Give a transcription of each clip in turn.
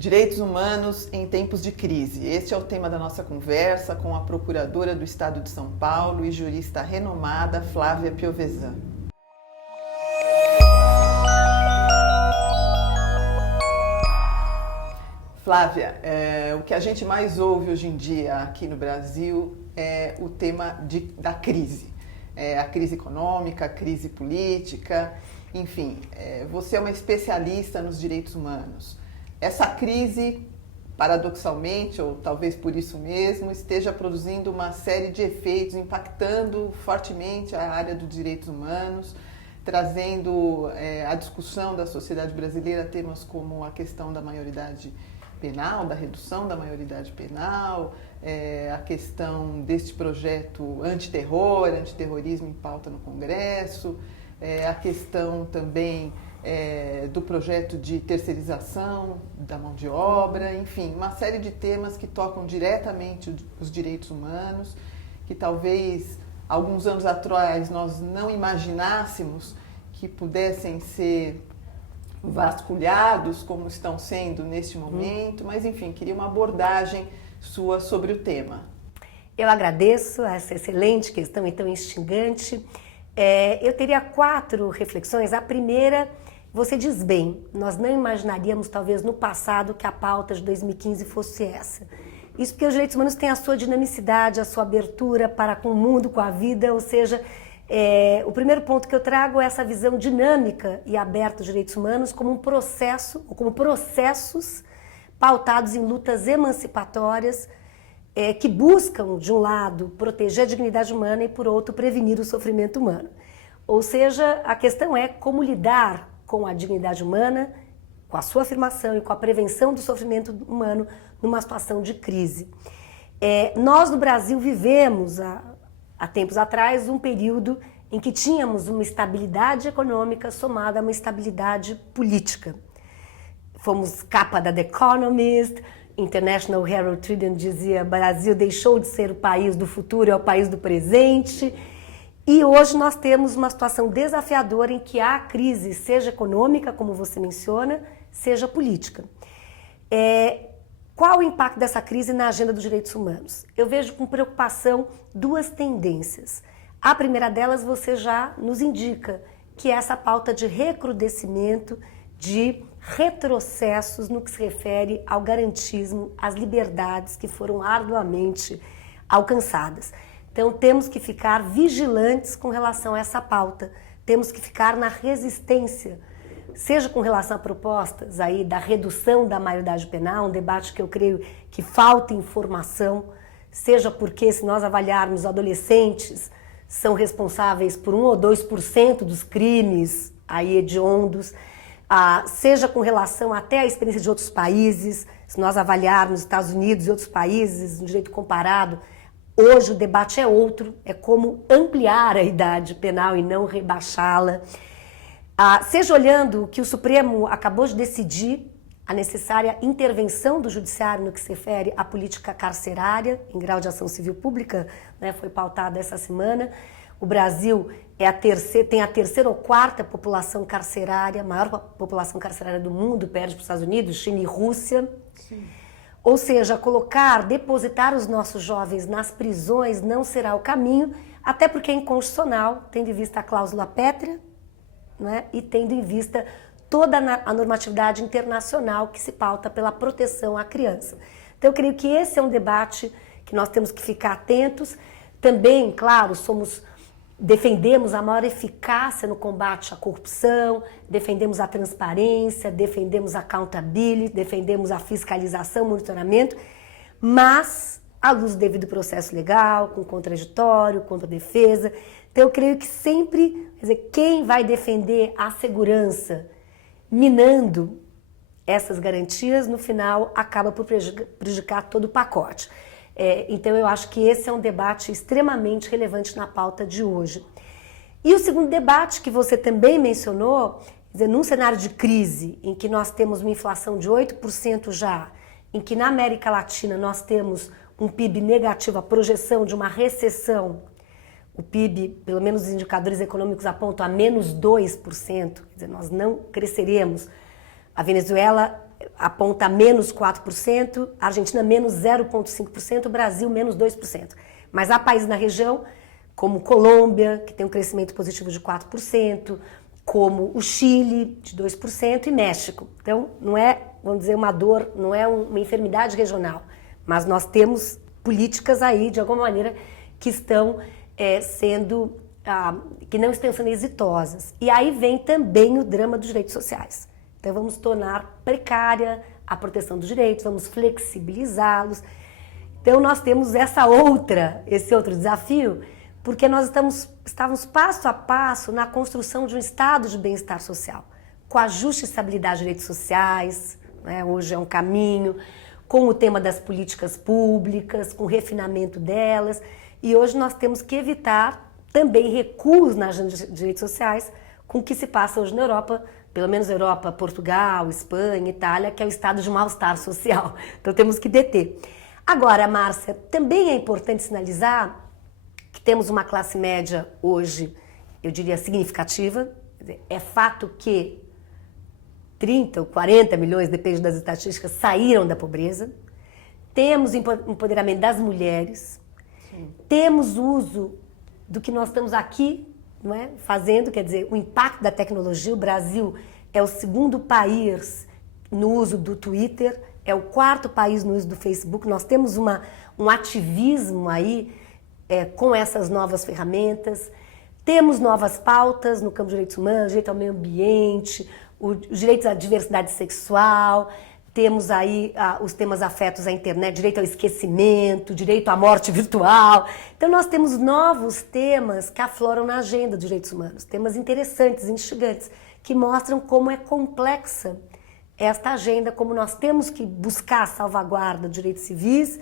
Direitos humanos em tempos de crise. Este é o tema da nossa conversa com a procuradora do Estado de São Paulo e jurista renomada Flávia Piovesan. Flávia, o que a gente mais ouve hoje em dia aqui no Brasil é o tema da crise. A crise econômica, a crise política, enfim, você é uma especialista nos direitos humanos. Essa crise, paradoxalmente, ou talvez por isso mesmo, esteja produzindo uma série de efeitos, impactando fortemente a área dos direitos humanos, trazendo à discussão da sociedade brasileira temas como a questão da maioridade penal, da redução da maioridade penal, a questão deste projeto antiterrorismo em pauta no Congresso, a questão também do projeto de terceirização da mão de obra, enfim, uma série de temas que tocam diretamente os direitos humanos, que talvez alguns anos atrás nós não imaginássemos que pudessem ser vasculhados como estão sendo neste momento, mas enfim, queria uma abordagem sua sobre o tema. Eu agradeço essa excelente questão e tão instigante. Eu teria 4 reflexões. A primeira, você diz bem, nós não imaginaríamos talvez no passado que a pauta de 2015 fosse essa. Isso porque os direitos humanos têm a sua dinamicidade, a sua abertura para com o mundo, com a vida, ou seja, o primeiro ponto que eu trago é essa visão dinâmica e aberta dos direitos humanos como um processo, ou como processos pautados em lutas emancipatórias que buscam, de um lado, proteger a dignidade humana e, por outro, prevenir o sofrimento humano. Ou seja, a questão é como lidar com a dignidade humana, com a sua afirmação e com a prevenção do sofrimento humano numa situação de crise. Nós, no Brasil, vivemos há tempos atrás, um período em que tínhamos uma estabilidade econômica somada a uma estabilidade política. Fomos capa da The Economist, International Herald Tribune dizia: Brasil deixou de ser o país do futuro, é o país do presente. E hoje nós temos uma situação desafiadora em que há crise, seja econômica, como você menciona, seja política. Qual o impacto dessa crise na agenda dos direitos humanos? Eu vejo com preocupação 2 tendências. A primeira delas você já nos indica, que é essa pauta de recrudescimento, de retrocessos no que se refere ao garantismo, às liberdades que foram arduamente alcançadas. Então temos que ficar vigilantes com relação a essa pauta, temos que ficar na resistência, seja com relação a propostas aí da redução da maioridade penal, um debate que eu creio que falta informação, seja porque, se nós avaliarmos, adolescentes são responsáveis por 1 ou 2% dos crimes aí hediondos, seja com relação até à experiência de outros países, se nós avaliarmos Estados Unidos e outros países no direito comparado, hoje o debate é outro, é como ampliar a idade penal e não rebaixá-la. Seja olhando o que o Supremo acabou de decidir, a necessária intervenção do Judiciário no que se refere à política carcerária, em grau de ação civil pública, né, foi pautada essa semana. O Brasil tem a terceira ou quarta população carcerária, maior população carcerária do mundo, perde para os Estados Unidos, China e Rússia. Sim. Ou seja, depositar os nossos jovens nas prisões não será o caminho, até porque é inconstitucional, tendo em vista a cláusula pétrea, né, e tendo em vista toda a normatividade internacional que se pauta pela proteção à criança. Então eu creio que esse é um debate que nós temos que ficar atentos. Também, claro, defendemos a maior eficácia no combate à corrupção, defendemos a transparência, defendemos a accountability, defendemos a fiscalização, monitoramento, mas à luz do devido processo legal, com contraditório, contra defesa. Então eu creio que sempre, quem vai defender a segurança minando essas garantias, no final acaba por prejudicar todo o pacote. Então eu acho que esse é um debate extremamente relevante na pauta de hoje. E o segundo debate que você também mencionou, num cenário de crise, em que nós temos uma inflação de 8% já, em que na América Latina nós temos um PIB negativo, a projeção de uma recessão, o PIB, pelo menos os indicadores econômicos apontam a menos 2%, quer dizer, nós não cresceremos. A Venezuela aponta menos 4%, a Argentina menos 0,5%, o Brasil menos 2%. Mas há países na região, como Colômbia, que tem um crescimento positivo de 4%, como o Chile, de 2%, e México. Então, não é, vamos dizer, uma dor, não é uma enfermidade regional, mas nós temos políticas aí, de alguma maneira, que estão que não estão sendo exitosas. E aí vem também o drama dos direitos sociais. Então, vamos tornar precária a proteção dos direitos, vamos flexibilizá-los. Então, nós temos esse outro desafio, porque nós estávamos passo a passo na construção de um estado de bem-estar social, com ajuste e estabilidade de direitos sociais, né? Hoje é um caminho, com o tema das políticas públicas, com o refinamento delas, e hoje nós temos que evitar também recuos na agenda de direitos sociais com o que se passa hoje na Europa, pelo menos Europa, Portugal, Espanha, Itália, que é o estado de mal-estar social. Então temos que deter. Agora, Márcia, também é importante sinalizar que temos uma classe média hoje, eu diria, significativa. É fato que 30 ou 40 milhões, depende das estatísticas, saíram da pobreza. Temos empoderamento das mulheres. Sim. Temos uso do que nós estamos aqui, não é, fazendo, quer dizer, o impacto da tecnologia. O Brasil é o segundo país no uso do Twitter, é o quarto país no uso do Facebook. Nós temos um ativismo aí com essas novas ferramentas. Temos novas pautas no campo de direitos humanos, direito ao meio ambiente, os direitos à diversidade sexual, temos aí os temas afetos à internet, direito ao esquecimento, direito à morte virtual. Então nós temos novos temas que afloram na agenda dos direitos humanos, temas interessantes, instigantes, que mostram como é complexa esta agenda, como nós temos que buscar a salvaguarda dos direitos civis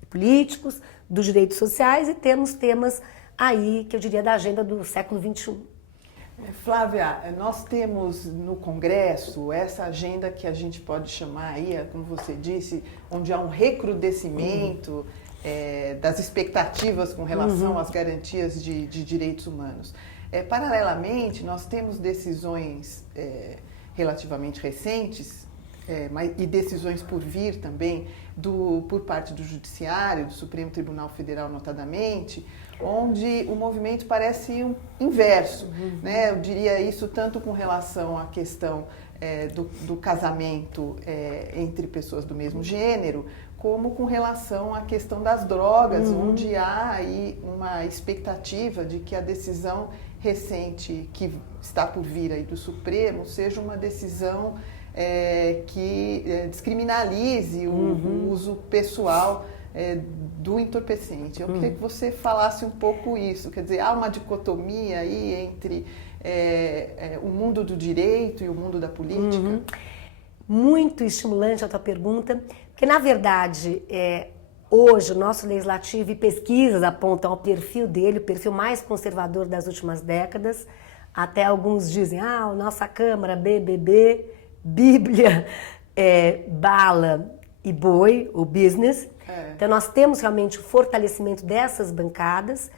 e políticos, dos direitos sociais, e temos temas aí, que eu diria, da agenda do século XXI. Flávia, nós temos no Congresso essa agenda que a gente pode chamar aí, como você disse, onde há um recrudescimento das expectativas com relação às garantias de direitos humanos. Paralelamente, nós temos decisões relativamente recentes, e decisões por vir também por parte do Judiciário, do Supremo Tribunal Federal notadamente, onde o movimento parece inverso, né? Eu diria isso tanto com relação à questão do casamento entre pessoas do mesmo gênero, como com relação à questão das drogas, onde há aí uma expectativa de que a decisão recente que está por vir aí do Supremo seja uma decisão que descriminalize o uso pessoal do entorpecente. Eu queria que você falasse um pouco isso, quer dizer, há uma dicotomia aí entre o mundo do direito e o mundo da política? Muito estimulante a tua pergunta, porque na verdade hoje o nosso legislativo e pesquisas apontam ao perfil dele, o perfil mais conservador das últimas décadas. Até alguns dizem, nossa Câmara, BBB, Bíblia, bala e boi, o business. Então nós temos realmente o fortalecimento dessas bancadas,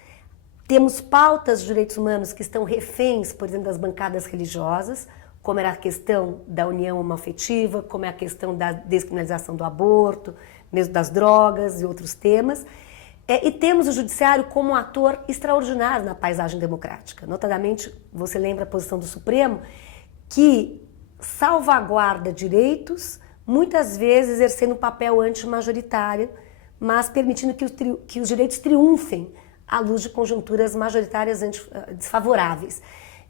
temos pautas de direitos humanos que estão reféns, por exemplo, das bancadas religiosas, como era a questão da união homoafetiva, como é a questão da descriminalização do aborto, mesmo das drogas e outros temas. E temos o Judiciário como um ator extraordinário na paisagem democrática. Notadamente, você lembra a posição do Supremo, que salvaguarda direitos, muitas vezes exercendo um papel antimajoritário, mas permitindo que os direitos triunfem à luz de conjunturas majoritárias desfavoráveis.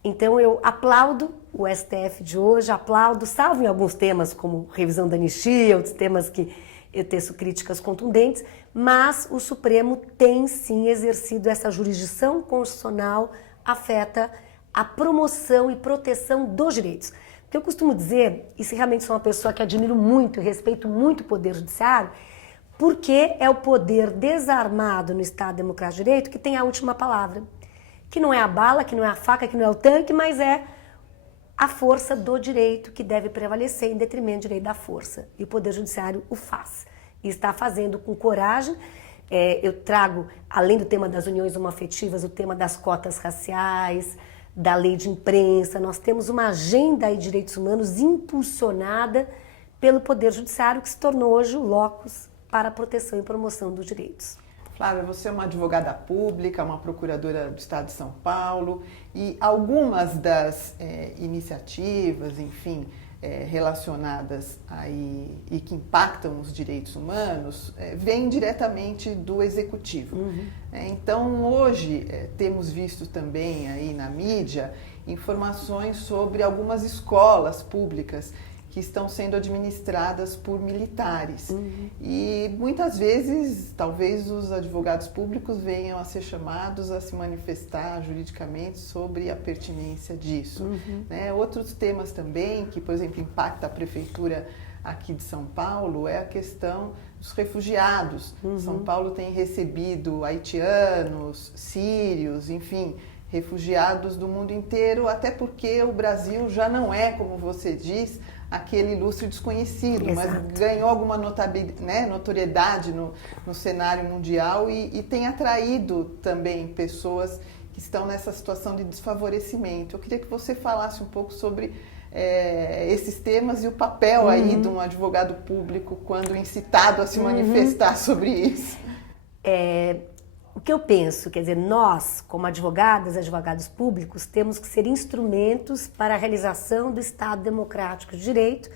Então eu aplaudo o STF de hoje, salvo em alguns temas como revisão da anistia, outros temas que eu teço críticas contundentes, mas o Supremo tem sim exercido essa jurisdição constitucional afeta a promoção e proteção dos direitos. Porque eu costumo dizer, e se realmente sou uma pessoa que admiro muito e respeito muito o Poder Judiciário, porque é o poder desarmado no Estado Democrático de Direito que tem a última palavra. Que não é a bala, que não é a faca, que não é o tanque, mas é a força do direito que deve prevalecer em detrimento do direito da força. E o Poder Judiciário o faz. E está fazendo com coragem. Eu trago, além do tema das uniões homoafetivas, o tema das cotas raciais, da lei de imprensa. Nós temos uma agenda de direitos humanos impulsionada pelo Poder Judiciário, que se tornou hoje o locus para a proteção e promoção dos direitos. Flávia, você é uma advogada pública, uma procuradora do Estado de São Paulo, e algumas das iniciativas, enfim, relacionadas aí e que impactam os direitos humanos, vêm diretamente do Executivo. Então, hoje, temos visto também aí na mídia informações sobre algumas escolas públicas que estão sendo administradas por militares. E muitas vezes, talvez os advogados públicos venham a ser chamados a se manifestar juridicamente sobre a pertinência disso. Né? Outros temas também, que, por exemplo, impactam a prefeitura aqui de São Paulo, é a questão dos refugiados. São Paulo tem recebido haitianos, sírios, enfim, refugiados do mundo inteiro, até porque o Brasil já não é, como você diz, aquele ilustre desconhecido, Exato. mas ganhou alguma notoriedade no cenário mundial e tem atraído também pessoas que estão nessa situação de desfavorecimento. Eu queria que você falasse um pouco sobre esses temas e o papel aí de um advogado público quando incitado a se manifestar sobre isso. O que eu penso, quer dizer, nós, como advogadas, advogados públicos, temos que ser instrumentos para a realização do Estado Democrático de Direito,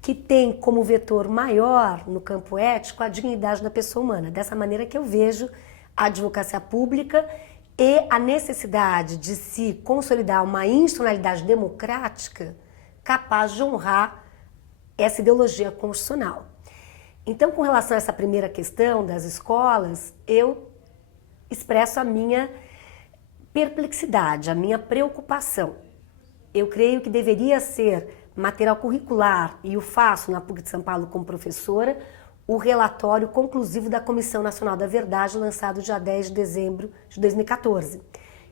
que tem como vetor maior no campo ético a dignidade da pessoa humana. Dessa maneira que eu vejo a advocacia pública e a necessidade de se consolidar uma institucionalidade democrática capaz de honrar essa ideologia constitucional. Então, com relação a essa primeira questão das escolas, eu expresso a minha perplexidade, a minha preocupação. Eu creio que deveria ser material curricular, e o faço na PUC de São Paulo como professora, o relatório conclusivo da Comissão Nacional da Verdade, lançado dia 10 de dezembro de 2014,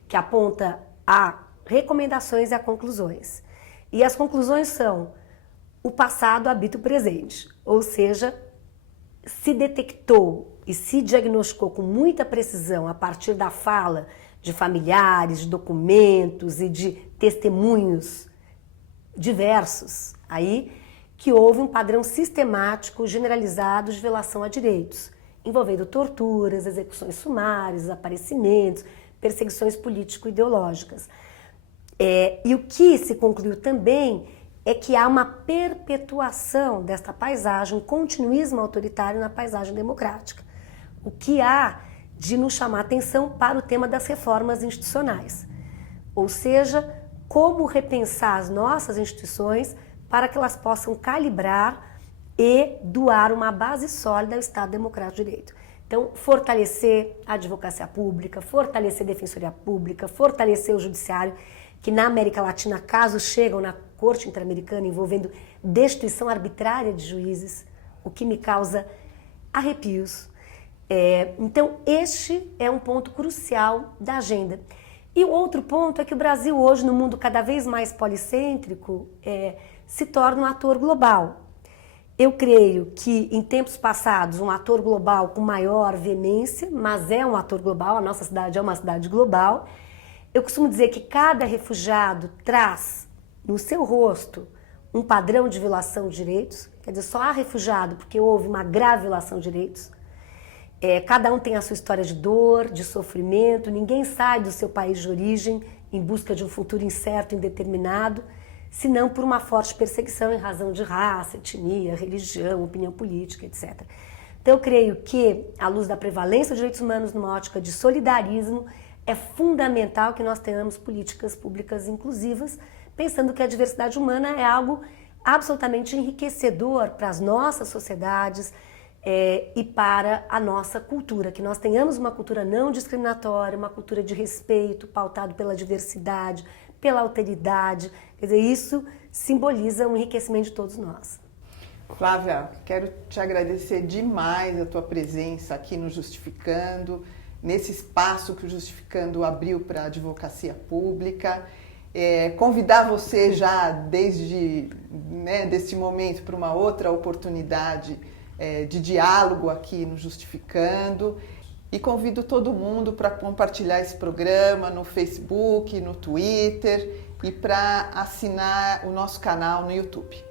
que aponta a recomendações e a conclusões. E as conclusões são: o passado habita o presente, ou seja, se detectou e se diagnosticou com muita precisão a partir da fala de familiares, de documentos e de testemunhos diversos, aí que houve um padrão sistemático generalizado de violação a direitos, envolvendo torturas, execuções sumárias, desaparecimentos, perseguições político-ideológicas. E o que se concluiu também é que há uma perpetuação desta paisagem, um continuismo autoritário na paisagem democrática. O que há de nos chamar a atenção para o tema das reformas institucionais. Ou seja, como repensar as nossas instituições para que elas possam calibrar e doar uma base sólida ao Estado Democrático de Direito. Então, fortalecer a advocacia pública, fortalecer a defensoria pública, fortalecer o judiciário, que na América Latina casos chegam na Corte Interamericana envolvendo destituição arbitrária de juízes, o que me causa arrepios. Então, este é um ponto crucial da agenda. E o outro ponto é que o Brasil hoje, no mundo cada vez mais policêntrico, se torna um ator global. Eu creio que, em tempos passados, um ator global com maior veemência, mas é um ator global, a nossa cidade é uma cidade global. Eu costumo dizer que cada refugiado traz no seu rosto um padrão de violação de direitos, quer dizer, só há refugiado porque houve uma grave violação de direitos. Cada um tem a sua história de dor, de sofrimento, ninguém sai do seu país de origem em busca de um futuro incerto, indeterminado, senão por uma forte perseguição em razão de raça, etnia, religião, opinião política, etc. Então eu creio que, à luz da prevalência dos direitos humanos numa ótica de solidarismo, é fundamental que nós tenhamos políticas públicas inclusivas, pensando que a diversidade humana é algo absolutamente enriquecedor para as nossas sociedades, e para a nossa cultura, que nós tenhamos uma cultura não discriminatória, uma cultura de respeito, pautado pela diversidade, pela alteridade. Quer dizer, isso simboliza um enriquecimento de todos nós. Flávia, quero te agradecer demais a tua presença aqui no Justificando, nesse espaço que o Justificando abriu para a advocacia pública. Convidar você já desde deste momento para uma outra oportunidade de diálogo aqui no Justificando, e convido todo mundo para compartilhar esse programa no Facebook, no Twitter e para assinar o nosso canal no YouTube.